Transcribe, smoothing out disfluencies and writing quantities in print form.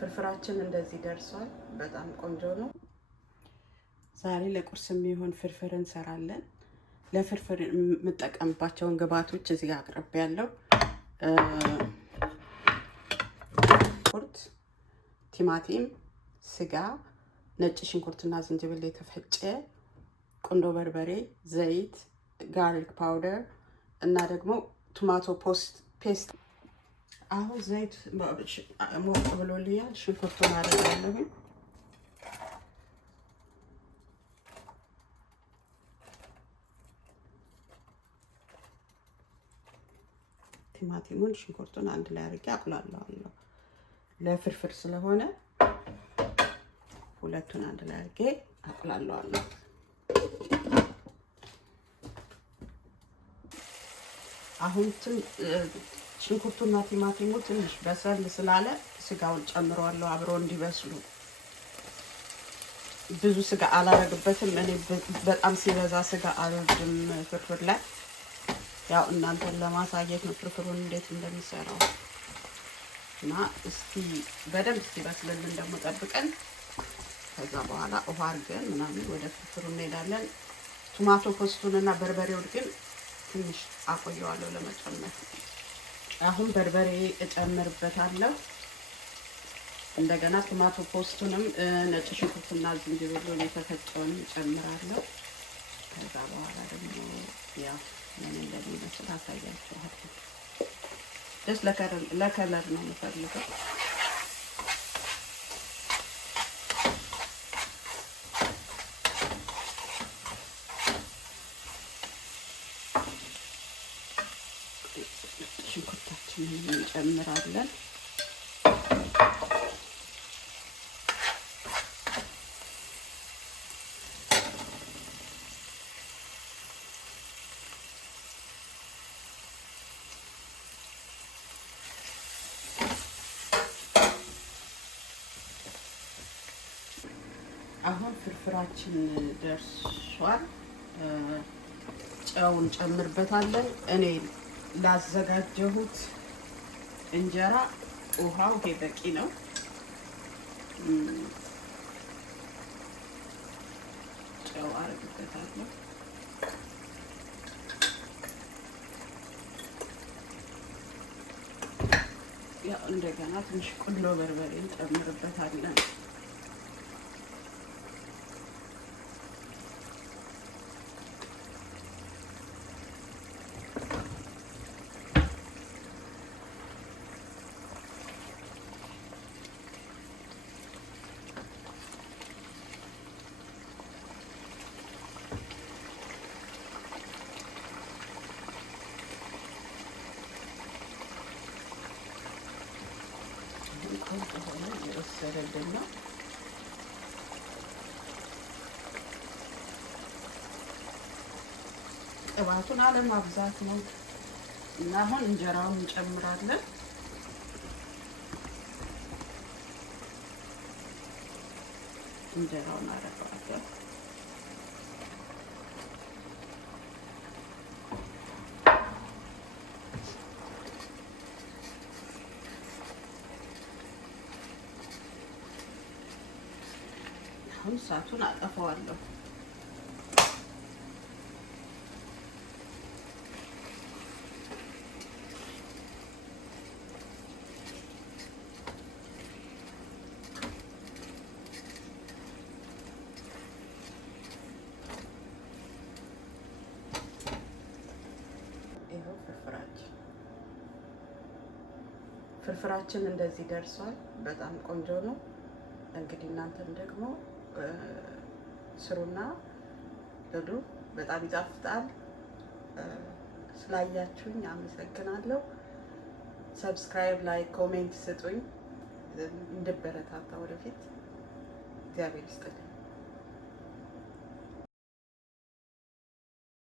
ፍርፍራችን እንደዚህ ደርሷል። በጣም ቆንጆ ነው። ዛሬ ለቁርስ የሚሆን ፍርፍር እንሰራለን። ለፍርፍር የምጠቀምባቸውን ግብአቶች እዚህ ጋር አቅርቤያለሁ። ሽንኩርት፣ ቲማቲም፣ ስጋ፣ ነጭ ሽንኩርትና ዝንጅብል የተፈጨ፣ ቁንዶ በርበሬ፣ ዘይት፣ ጋርሊክ ፓውደር እና ደግሞ ቶማቶ ፔስት። አሁን ዘይት ሞቅ ብሎልኛል። ሽንኩርቱን አደርጋለሁ። ቲማቲሙን ሽንኩርቱን አንድ ላይ አድርጌ አቁላለዋለሁ። ለፍርፍር ስለሆነ ሁለቱን አንድ ላይ አድርጌ አቁላለዋለሁ። አሁን ሽንኩርቱና ቲማቲሙ ትንሽ በሰል ስላለ ስጋውን ጨምረዋለሁ አብሮ እንዲበስሉ። ብዙ ስጋ አላረግበትም። እኔ በጣም ሲበዛ ስጋ አልወድም ፍርፍር ላይ። ያው እናንተን ለማሳየት ነው ፍርፍሩን እንዴት እንደሚሰራው እና እስቲ በደንብ ሲበስልልን ደግሞ ጠብቀን ከዛ በኋላ ውሃ አድርገን ምናምን ወደ ፍርፍሩ እንሄዳለን። ቶማቶ ፔስቱንና በርበሬውን ግን ትንሽ አቆየዋለሁ ለመጨመር። አሁን በርበሬ እጨምርበታለሁ። እንደገና ቶማቶ ፔስቱንም ነጭ ሽንኩርትና ዝንጅብሉን የተፈጨውን እጨምራለሁ። ከዛ በኋላ ደግሞ ያው ምን እንደሚመስል አሳያችኋለሁ። ደስ ለከለር ነው የምፈልገው። ሽንኩርታችንን እንጨምራለን። አሁን ፍርፍራችን ደርሷል። ጨውን ጨምርበታለን። እኔ ላዘጋጀሁት እንጀራ ውሃው ይሄ በቂ ነው። ጨው አረግበታለሁ። ያው እንደገና ትንሽ ቁንዶ በርበሬ እንጨምርበታለን። የበሰለልን ቅባቱን አለማብዛት ነው እና አሁን እንጀራውን እንጨምራለን። እንጀራውን አረጋግጠን አሁን እሳቱን አጠፋዋለሁ። ይኸው ፍርፍራችን እንደዚህ ደርሷል። በጣም ቆንጆ ነው። እንግዲህ እናንተም ደግሞ ስሩና ብሉ። በጣም ይጣፍጣል። ስላያችሁኝ አመሰግናለሁ። ሰብስክራይብ፣ ላይክ፣ ኮሜንት ስጡኝ እንድበረታታ ወደፊት። እግዚአብሔር ይስጥልኝ።